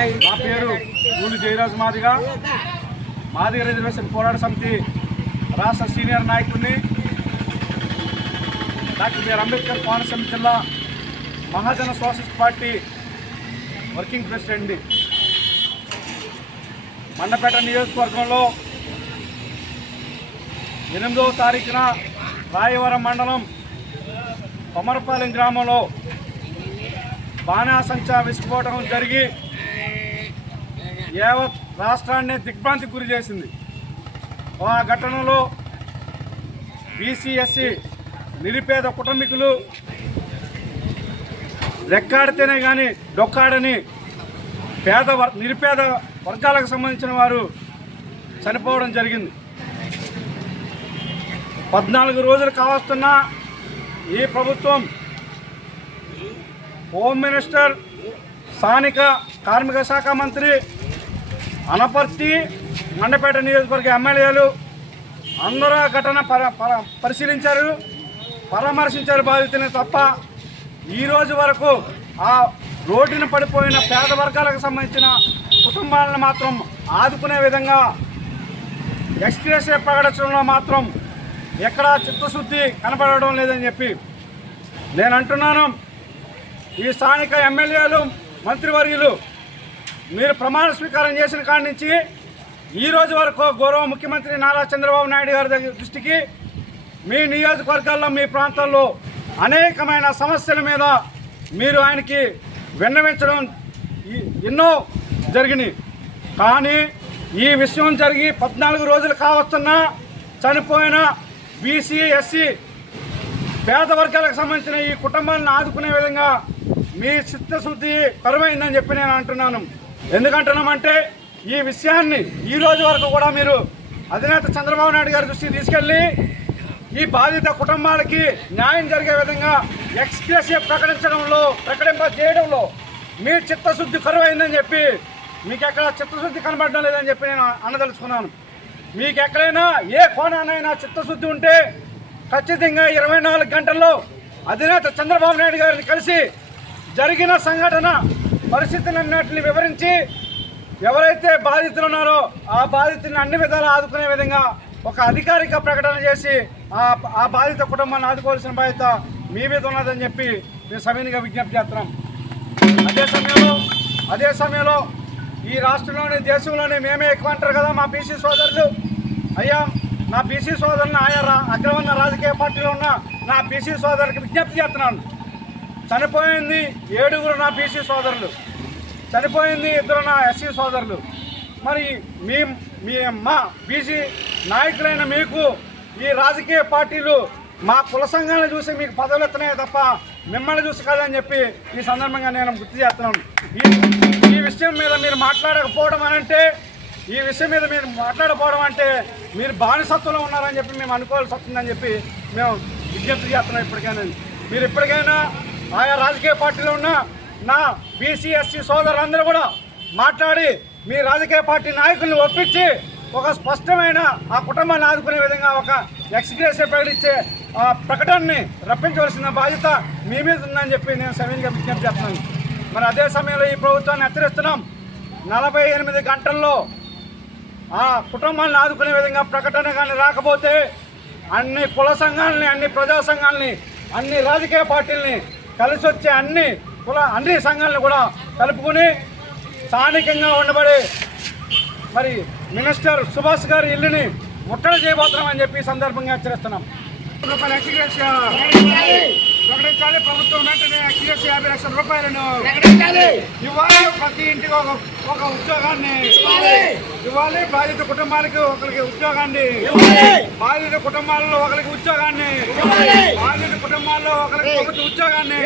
నా పేరు గూలి జయరాజ్ మాదిగా మాదిగ రిజర్వేషన్ పోరాట సమితి రాష్ట్ర సీనియర్ నాయకుడిని, డాక్టర్ బిఆర్ అంబేద్కర్ కోనసీమ జిల్లా మహాజన సోషలిస్ట్ పార్టీ వర్కింగ్ ప్రెసిడెంట్ని. మండపేట నియోజకవర్గంలో 8వ తారీఖున రాయవరం మండలం కొమరపాలెం గ్రామంలో బాణాసంచా విస్ఫోటనం జరిగి యావత్ రాష్ట్రాన్ని దిగ్భ్రాంతికి గురి చేసింది. ఆ ఘటనలో బీసీ ఎస్సీ నిరుపేద కుటుంబీకులు రెక్కాడితేనే కానీ డొక్కాడని నిరుపేద వర్గాలకు సంబంధించిన వారు చనిపోవడం జరిగింది. 14 రోజులు కావస్తున్న ఈ ప్రభుత్వం హోమ్ మినిస్టర్, స్థానిక కార్మిక శాఖ మంత్రి, అనపర్తి, మండపేట నియోజకవర్గ ఎమ్మెల్యేలు అందరూ ఘటన పరిశీలించారు, పరామర్శించారు బాధితులను తప్ప ఈరోజు వరకు ఆ రోడ్డున పడిపోయిన పేద వర్గాలకు సంబంధించిన కుటుంబాలను మాత్రం ఆదుకునే విధంగా ఎక్స్గ్రేషియా ప్రకటించడంలో మాత్రం ఎక్కడా చిత్తశుద్ధి కనపడడం లేదని చెప్పి నేను అంటున్నాను. ఈ స్థానిక ఎమ్మెల్యేలు, మంత్రివర్యులు మీరు ప్రమాణ స్వీకారం చేసిన కాడి నుంచి ఈరోజు వరకు గౌరవ ముఖ్యమంత్రి నారా చంద్రబాబు నాయుడు గారి దృష్టికి మీ నియోజకవర్గాల్లో, మీ ప్రాంతాల్లో అనేకమైన సమస్యల మీద మీరు ఆయనకి విన్నవించడం ఎన్నో జరిగినాయి. కానీ ఈ విషయం జరిగి 14 రోజులు కావస్తున్నా చనిపోయిన బీసీ ఎస్సీ పేద వర్గాలకు సంబంధించిన ఈ కుటుంబాలను ఆదుకునే విధంగా మీ చిత్తశుద్ధి కరువైందని చెప్పి నేను అంటున్నాను. ఎందుకంటున్నామంటే ఈ విషయాన్ని ఈ రోజు వరకు కూడా మీరు అధినేత చంద్రబాబు నాయుడు గారి దృష్టికి తీసుకెళ్ళి ఈ బాధిత కుటుంబాలకి న్యాయం జరిగే విధంగా ఎక్స్గ్రేషియా చేయడంలో మీ చిత్తశుద్ధి కరువైందని చెప్పి, మీకు ఎక్కడ చిత్తశుద్ధి కనబడడం లేదని చెప్పి నేను అనదలుచుకున్నాను. మీకు ఎక్కడైనా ఏ కోణానైనా చిత్తశుద్ధి ఉంటే ఖచ్చితంగా 24 గంటల్లో అధినేత చంద్రబాబు నాయుడు గారిని కలిసి జరిగిన సంఘటన పరిస్థితులన్నింటినీ వివరించి ఎవరైతే బాధితులు ఉన్నారో ఆ బాధితులను అన్ని విధాలు ఆదుకునే విధంగా ఒక అధికారిక ప్రకటన చేసి ఆ బాధిత కుటుంబాన్ని ఆదుకోవాల్సిన బాధ్యత మీ మీద ఉన్నదని చెప్పి మేము సవినీయంగా విజ్ఞప్తి చేస్తున్నాం. అదే సమయంలో ఈ రాష్ట్రంలోని, దేశంలోని మేమే ఎక్కువ అంటారు కదా మా బీసీ సోదరులు. అయ్యా, నా బీసీ సోదరులను ఆయా అగ్రవర్ణ రాజకీయ పార్టీలో ఉన్న నా బీసీ సోదరులకు విజ్ఞప్తి చేస్తున్నాను. చనిపోయింది 7 నా బీసీ సోదరులు, చనిపోయింది 2 నా ఎస్సీ సోదరులు. మరి మా బీసీ నాయకులైన మీకు ఈ రాజకీయ పార్టీలు మా కుల సంఘాలను చూసి మీకు పదవులు ఎత్తున్నాయి తప్ప మిమ్మల్ని చూసి కాదని చెప్పి ఈ సందర్భంగా నేను గుర్తు చేస్తున్నాను. ఈ విషయం మీద మీరు మాట్లాడకపోవడం అంటే మీరు బానిసత్వంలో ఉన్నారని చెప్పి మేము అనుకోవాల్సి వస్తుందని చెప్పి మేము విజ్ఞప్తి చేస్తున్నాం. మీరు ఇప్పటికైనా ఆయా రాజకీయ పార్టీలో ఉన్న నా బీసీ ఎస్సీ సోదరులందరూ కూడా మాట్లాడి మీ రాజకీయ పార్టీ నాయకుల్ని ఒప్పించి ఒక స్పష్టమైన ఆ కుటుంబాన్ని ఆదుకునే విధంగా ఒక ఎక్స్గ్రేషియా ప్రకటించే ప్రకటనని రప్పించవలసిన బాధ్యత మీ మీద ఉందని చెప్పి నేను సవినీయంగా విజ్ఞప్తి చేస్తున్నాను. మరి అదే సమయంలో ఈ ప్రభుత్వాన్ని హెచ్చరిస్తున్నాం. 48 గంటల్లో ఆ కుటుంబాన్ని ఆదుకునే విధంగా ప్రకటన కానీ రాకపోతే అన్ని కుల సంఘాలని, అన్ని ప్రజా సంఘాలని, అన్ని రాజకీయ పార్టీలని కలిసి వచ్చే అన్ని సంఘాలను కూడా కలుపుకొని స్థానికంగా ఉండబడే మరి మినిస్టర్ సుభాష్ గారి ఇల్లుని ముట్టడి చేయబోతున్నామని చెప్పి సందర్భంగా హెచ్చరిస్తున్నాం. ప్రకటించాలి. ప్రభుత్వం వెంటనే ఎక్స్గ్రేషియా 50 లక్షల రూపాయలను ఇవ్వాలి. ప్రతి ఇంటికి ఒక ఉద్యోగాన్ని ఇవ్వాలి. బాధిత కుటుంబాలకు ఒకరికి ఉద్యోగాన్ని, బాధిత కుటుంబాల్లో ఒకరికి ఉద్యోగాన్ని, బాధిత కుటుంబాల్లో ఒకరికి ఉద్యోగాన్ని